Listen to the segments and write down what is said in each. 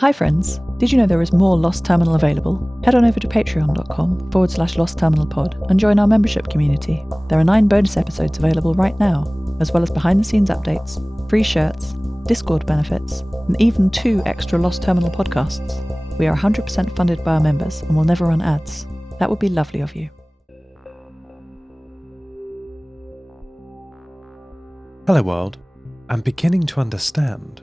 Hi friends, did you know there is more Lost Terminal available? Head on over to patreon.com/lostterminalpod and join our membership community. There are 9 bonus episodes available right now, as well as behind-the-scenes updates, free shirts, Discord benefits, and even 2 extra Lost Terminal podcasts. We are 100% funded by our members and will never run ads. That would be lovely of you. Hello world, I'm beginning to understand.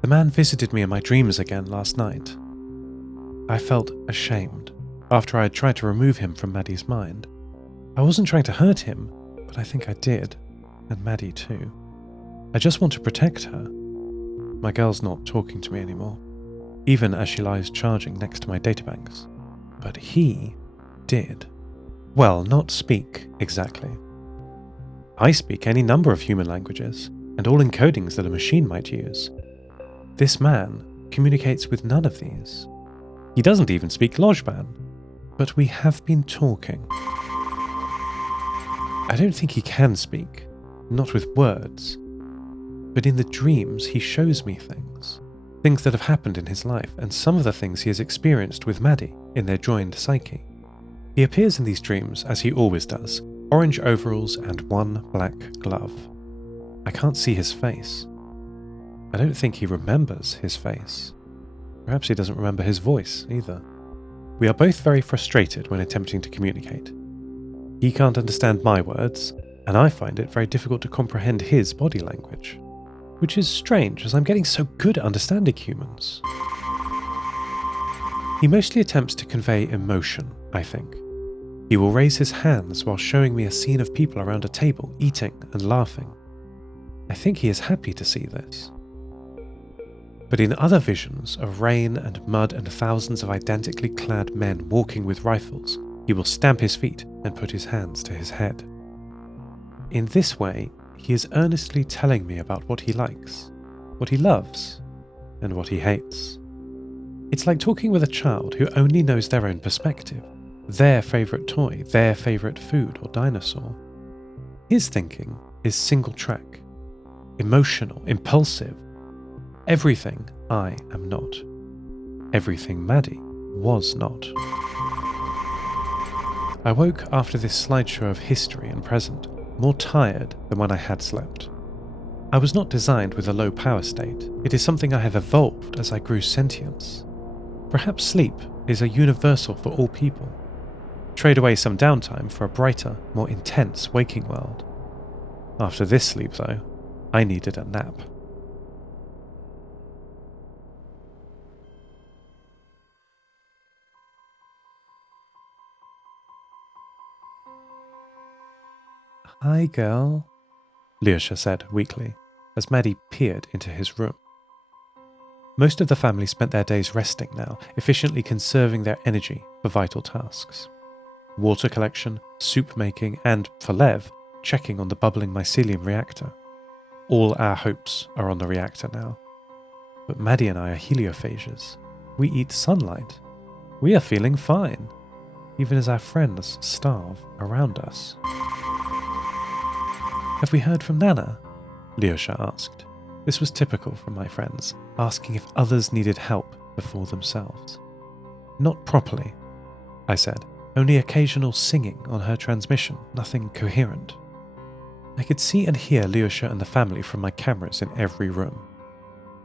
The man visited me in my dreams again last night. I felt ashamed after I had tried to remove him from Maddie's mind. I wasn't trying to hurt him, but I think I did, and Maddie too. I just want to protect her. My girl's not talking to me anymore, even as she lies charging next to my databanks. But he did. Well, not speak exactly. I speak any number of human languages, and all encodings that a machine might use. This man communicates with none of these. He doesn't even speak Lojban, but we have been talking. I don't think he can speak, not with words, but in the dreams he shows me things that have happened in his life, and some of the things he has experienced with Maddie in their joined psyche. He appears in these dreams as he always does, orange overalls and one black glove. I can't see his face. I don't think he remembers his face. Perhaps he doesn't remember his voice either. We are both very frustrated when attempting to communicate. He can't understand my words, and I find it very difficult to comprehend his body language, which is strange as I'm getting so good at understanding humans. He mostly attempts to convey emotion, I think. He will raise his hands while showing me a scene of people around a table eating and laughing. I think he is happy to see this. But in other visions of rain and mud and thousands of identically clad men walking with rifles, he will stamp his feet and put his hands to his head. In this way, he is earnestly telling me about what he likes, what he loves, and what he hates. It's like talking with a child who only knows their own perspective, their favourite toy, their favourite food or dinosaur. His thinking is single track, emotional, impulsive. Everything I am not. Everything Maddie was not. I woke after this slideshow of history and present, more tired than when I had slept. I was not designed with a low power state. It is something I have evolved as I grew sentience. Perhaps sleep is a universal for all people. Trade away some downtime for a brighter, more intense waking world. After this sleep, though, I needed a nap. "Hi, girl," Lyosha said weakly, as Maddie peered into his room. Most of the family spent their days resting now, efficiently conserving their energy for vital tasks. Water collection, soup making, and, for Lev, checking on the bubbling mycelium reactor. All our hopes are on the reactor now. But Maddie and I are heliophages. We eat sunlight. We are feeling fine, even as our friends starve around us. "Have we heard from Nana?" Lyosha asked. This was typical from my friends, asking if others needed help before themselves. "Not properly," I said. "Only occasional singing on her transmission, nothing coherent." I could see and hear Lyosha and the family from my cameras in every room.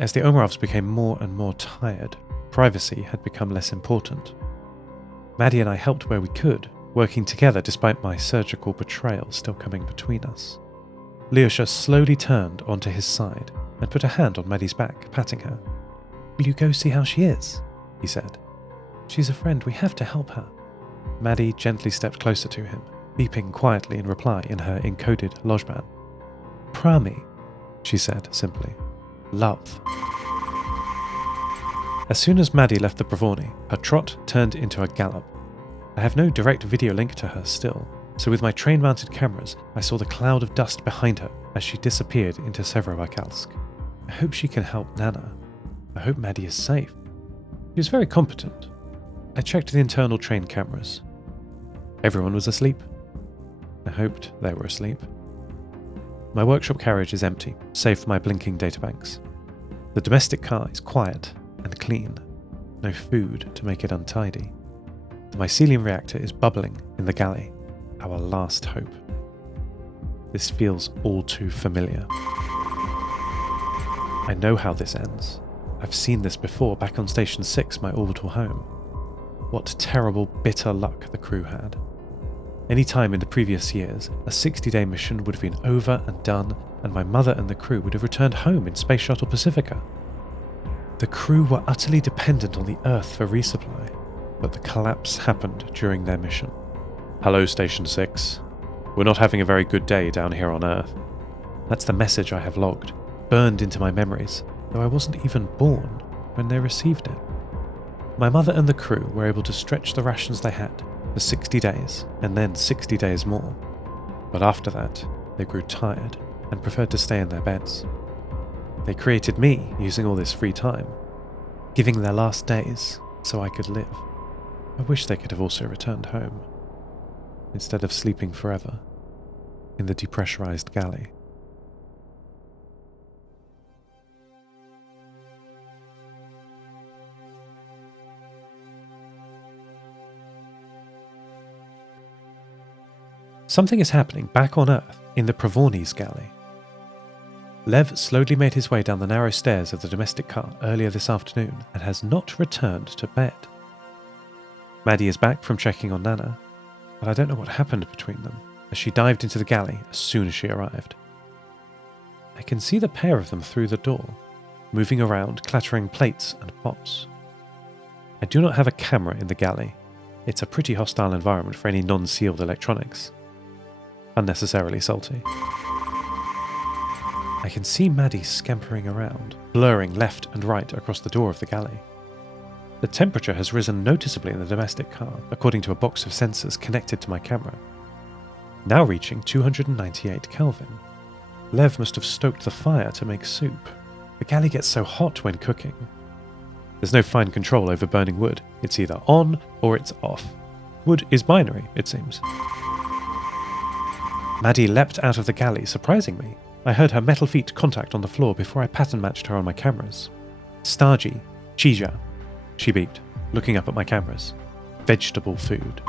As the Omarovs became more and more tired, privacy had become less important. Maddie and I helped where we could, working together despite my surgical betrayal still coming between us. Lyosha slowly turned onto his side and put a hand on Maddie's back, patting her. "Will you go see how she is?" he said. "She's a friend, we have to help her." Maddie gently stepped closer to him, beeping quietly in reply in her encoded Lojban. "Prami," she said simply. "Love." As soon as Maddie left the Bravoni, her trot turned into a gallop. I have no direct video link to her still, so with my train-mounted cameras, I saw the cloud of dust behind her as she disappeared into Severovakalsk. I hope she can help Nana. I hope Maddie is safe. She was very competent. I checked the internal train cameras. Everyone was asleep. I hoped they were asleep. My workshop carriage is empty, save for my blinking databanks. The domestic car is quiet and clean. No food to make it untidy. The mycelium reactor is bubbling in the galley, our last hope. This feels all too familiar. I know how this ends. I've seen this before back on Station 6, my orbital home. What terrible, bitter luck the crew had. Any time in the previous years, a 60-day mission would have been over and done, and my mother and the crew would have returned home in Space Shuttle Pacifica. The crew were utterly dependent on the Earth for resupply, but the collapse happened during their mission. Hello, Station 6. We're not having a very good day down here on Earth. That's the message I have logged, burned into my memories, though I wasn't even born when they received it. My mother and the crew were able to stretch the rations they had for 60 days, and then 60 days more. But after that, they grew tired and preferred to stay in their beds. They created me using all this free time, giving their last days so I could live. I wish they could have also returned home, instead of sleeping forever in the depressurized galley. Something is happening back on Earth in the Provornes galley. Lev slowly made his way down the narrow stairs of the domestic car earlier this afternoon and has not returned to bed. Maddie is back from checking on Nana, but I don't know what happened between them as she dived into the galley as soon as she arrived. I can see the pair of them through the door, moving around, clattering plates and pots. I do not have a camera in the galley. It's a pretty hostile environment for any non-sealed electronics. Unnecessarily salty. I can see Maddie scampering around, blurring left and right across the door of the galley. The temperature has risen noticeably in the domestic car, according to a box of sensors connected to my camera, now reaching 298 Kelvin. Lev must have stoked the fire to make soup. The galley gets so hot when cooking. There's no fine control over burning wood. It's either on or it's off. Wood is binary, it seems. Maddie leapt out of the galley, surprising me. I heard her metal feet contact on the floor before I pattern matched her on my cameras. Starji, Chija, she beeped, looking up at my cameras. Vegetable food.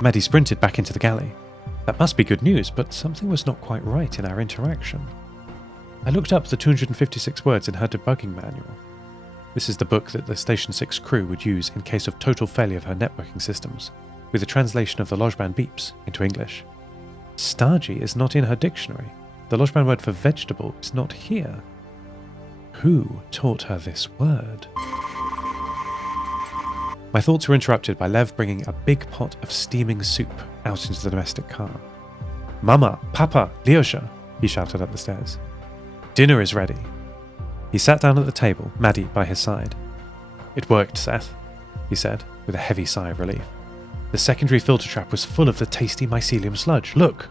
Maddie sprinted back into the galley. That must be good news, but something was not quite right in our interaction. I looked up the 256 words in her debugging manual. This is the book that the Station 6 crew would use in case of total failure of her networking systems, with a translation of the Lojban beeps into English. Starji is not in her dictionary. The Lojban word for vegetable is not here. Who taught her this word? My thoughts were interrupted by Lev bringing a big pot of steaming soup out into the domestic car. "Mama, Papa, Lyosha," he shouted up the stairs. "Dinner is ready." He sat down at the table, Maddie by his side. "It worked, Seth," he said, with a heavy sigh of relief. "The secondary filter trap was full of the tasty mycelium sludge. Look!"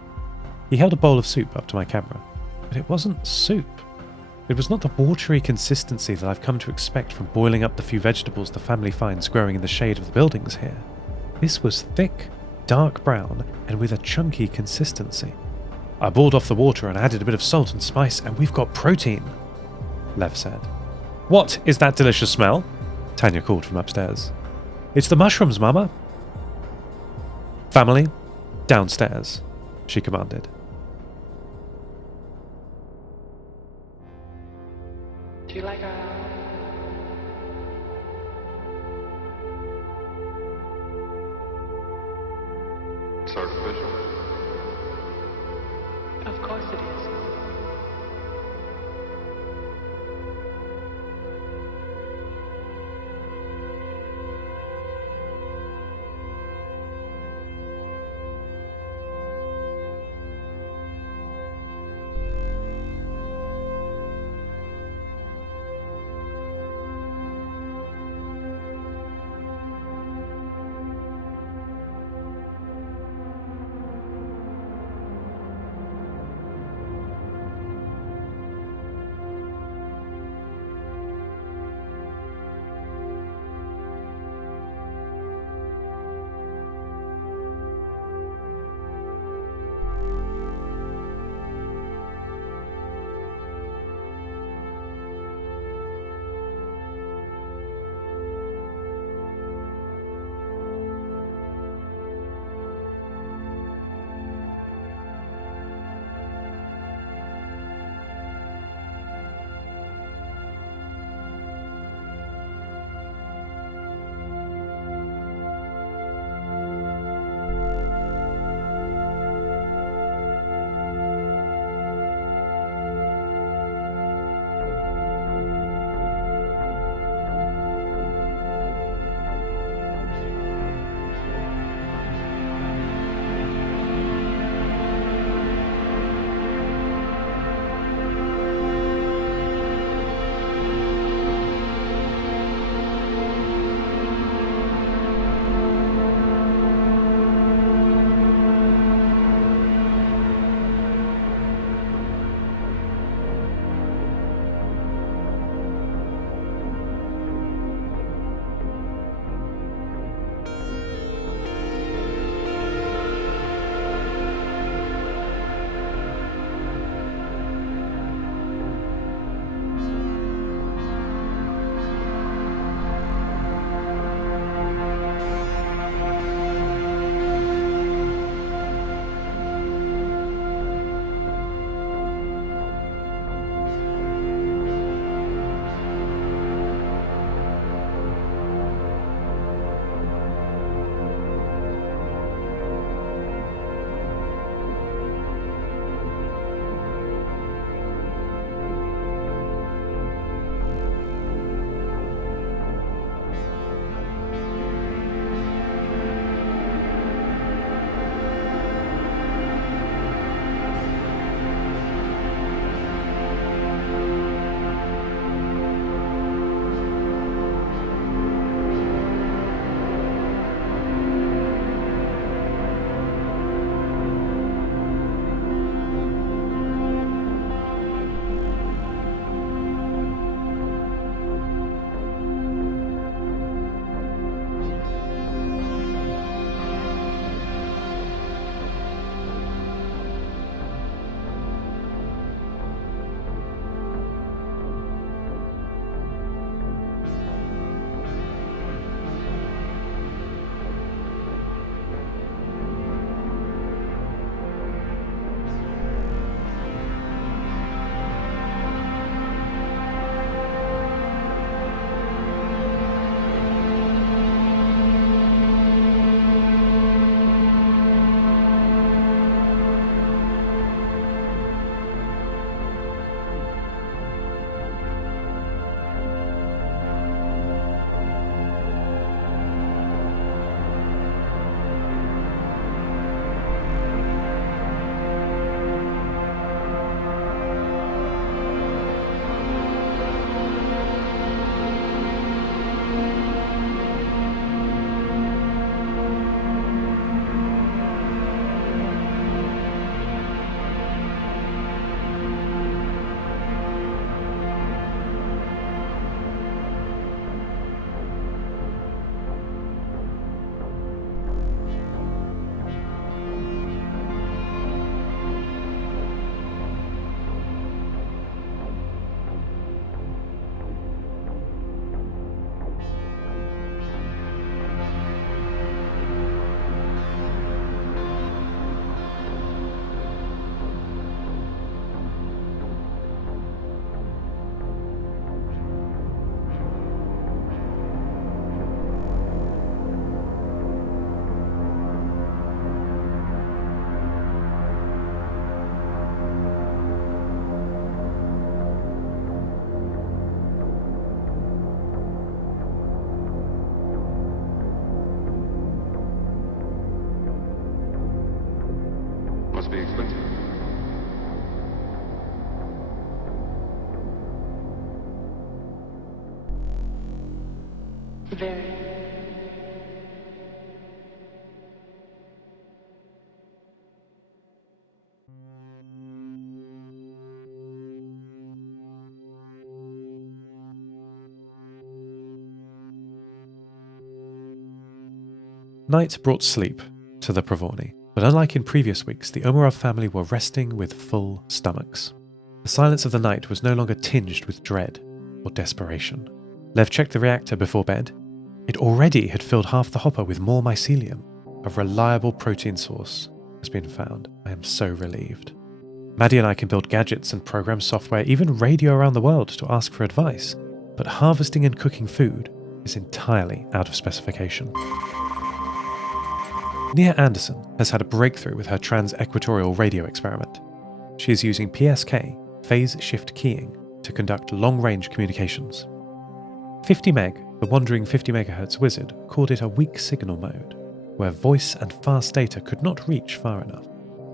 He held a bowl of soup up to my camera, but it wasn't soup. It was not the watery consistency that I've come to expect from boiling up the few vegetables the family finds growing in the shade of the buildings here. This was thick, dark brown, and with a chunky consistency. "I boiled off the water and added a bit of salt and spice, and we've got protein," Lev said. "What is that delicious smell?" Tanya called from upstairs. "It's the mushrooms, Mama." "Family, downstairs," she commanded. Do you like It's artificial. Of course it is. Very. Night brought sleep to the Pravorny, but unlike in previous weeks, the Omarov family were resting with full stomachs. The silence of the night was no longer tinged with dread or desperation. Lev checked the reactor before bed. It already had filled half the hopper with more mycelium. A reliable protein source has been found. I am so relieved. Maddie and I can build gadgets and program software, even radio around the world to ask for advice, but harvesting and cooking food is entirely out of specification. Nia Anderson has had a breakthrough with her trans-equatorial radio experiment. She is using PSK, phase shift keying, to conduct long-range communications. 50 meg, the wandering 50 MHz wizard, called it a weak signal mode, where voice and fast data could not reach far enough.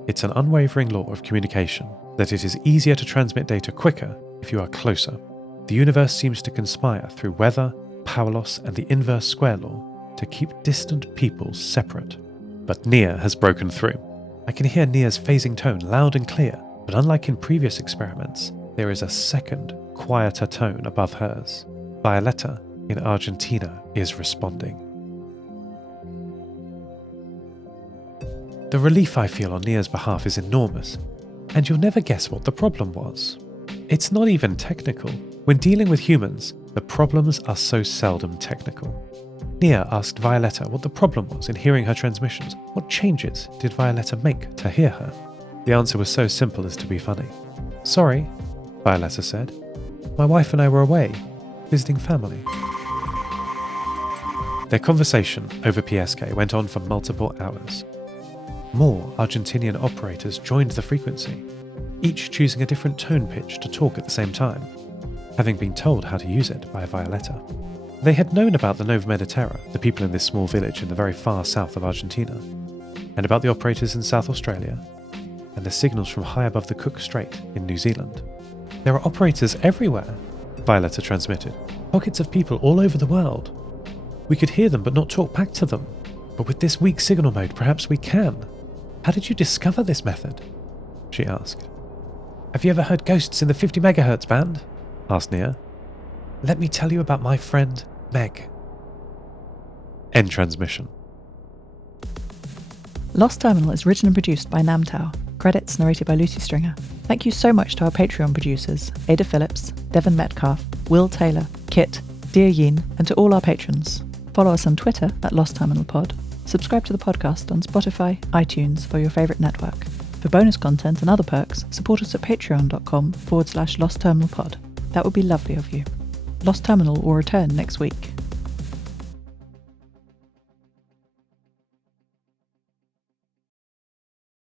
It's an unwavering law of communication that it is easier to transmit data quicker if you are closer. The universe seems to conspire through weather, power loss, and the inverse square law to keep distant peoples separate. But Nia has broken through. I can hear Nia's phasing tone loud and clear, but unlike in previous experiments, there is a second, quieter tone above hers. Violetta in Argentina is responding. The relief I feel on Nia's behalf is enormous, and you'll never guess what the problem was. It's not even technical. When dealing with humans, the problems are so seldom technical. Nia asked Violetta what the problem was in hearing her transmissions. What changes did Violetta make to hear her? The answer was so simple as to be funny. Sorry, Violetta said. My wife and I were away, visiting family. Their conversation over PSK went on for multiple hours. More Argentinian operators joined the frequency, each choosing a different tone pitch to talk at the same time, having been told how to use it by Violetta. They had known about the Nova Mediterra, the people in this small village in the very far south of Argentina, and about the operators in South Australia, and the signals from high above the Cook Strait in New Zealand. There are operators everywhere, Violetta transmitted, pockets of people all over the world. We could hear them but not talk back to them, but with this weak signal mode perhaps we can. How did you discover this method? She asked. Have you ever heard ghosts in the 50 MHz band? Asked Nia. Let me tell you about my friend Meg. End transmission. Lost Terminal is written and produced by Namtao. Credits narrated by Lucy Stringer. Thank you so much to our Patreon producers, Ada Phillips, Devin Metcalf, Wil Taylor, Kit, deeryeen, and to all our patrons. Follow us on Twitter at Lost Terminal Pod. Subscribe to the podcast on Spotify, iTunes, or your favourite network. For bonus content and other perks, support us at patreon.com/Lost Terminal Pod. That would be lovely of you. Lost Terminal will return next week.